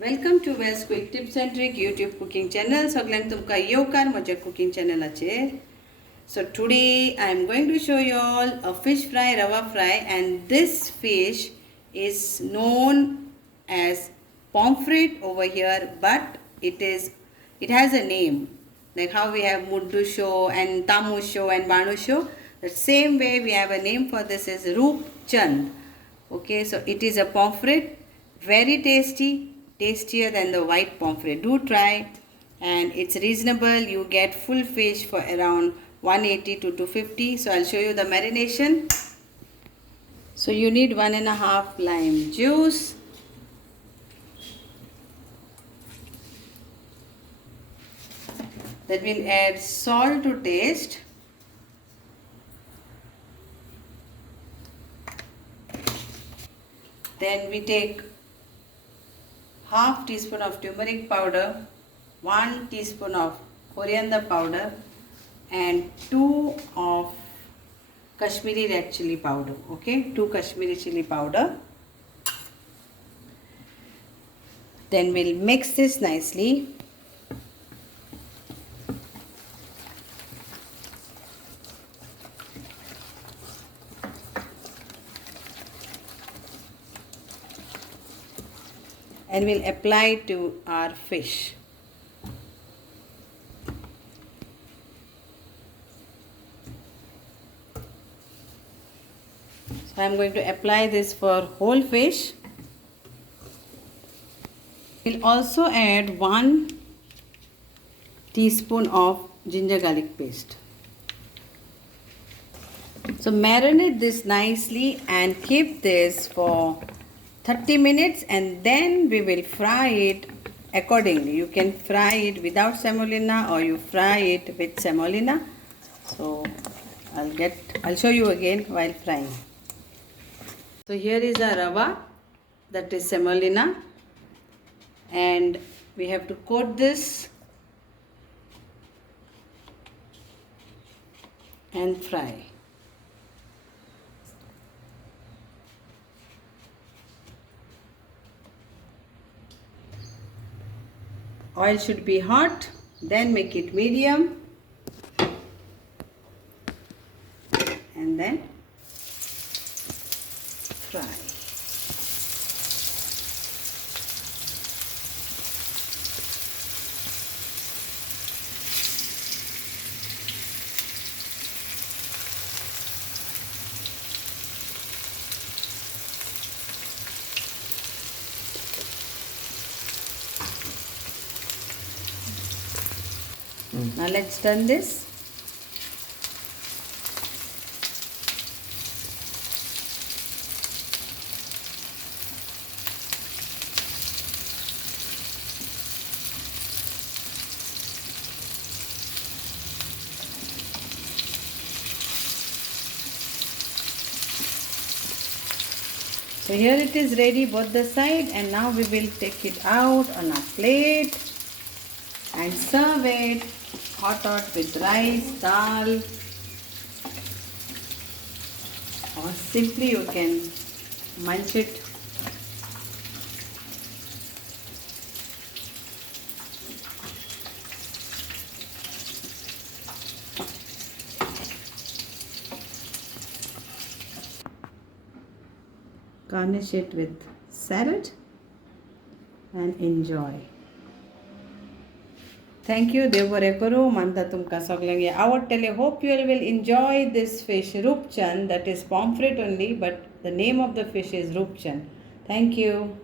Welcome to Wells Quick Tips and Trick YouTube cooking channel. Soglank tumka येवकार म्हज्या cooking channelaचेर. So today I am going to show you all a fish fry, Rava fry, and this fish is known as Pomfret over here, but it has a name, like how we have Muddu show and Tamu show and Banu show. The same way we have a name for this is Rupchand. Okay, so it is a pomfret, very tasty, tastier than the white pomfret. Do try, and it's reasonable. You get full fish for around 180 to 250. So I'll show you the marination. So you need 1.5 lime juice. Then we'll add salt to taste. Then we take half teaspoon of turmeric powder, 1 teaspoon of coriander powder, and 2 of Kashmiri red chili powder. Okay, 2 Kashmiri chili powder. Then we'll mix this nicely. And we'll apply to our fish. So I'm going to apply this for whole fish. We'll also add 1 teaspoon of ginger garlic paste. So marinate this nicely and keep this for 30 minutes, and then we will fry it accordingly. You can fry it without semolina or you fry it with semolina. So I'll show you again while frying. So here is a rava, that is semolina, and we have to coat this and fry. Oil should be hot, then make it medium, and then fry. Now let's turn this. So here it is ready both the side, and now we will take it out on a plate and serve it hot with rice, dal, or simply you can munch it. Garnish it with salad and enjoy. Thank you. देव बरें करूं. मानता तुमकां सगळ्यांक आवडटलें. Hope you will enjoy this fish Rupchand, that is pomfret only, but the name of the fish is Rupchand. Thank you.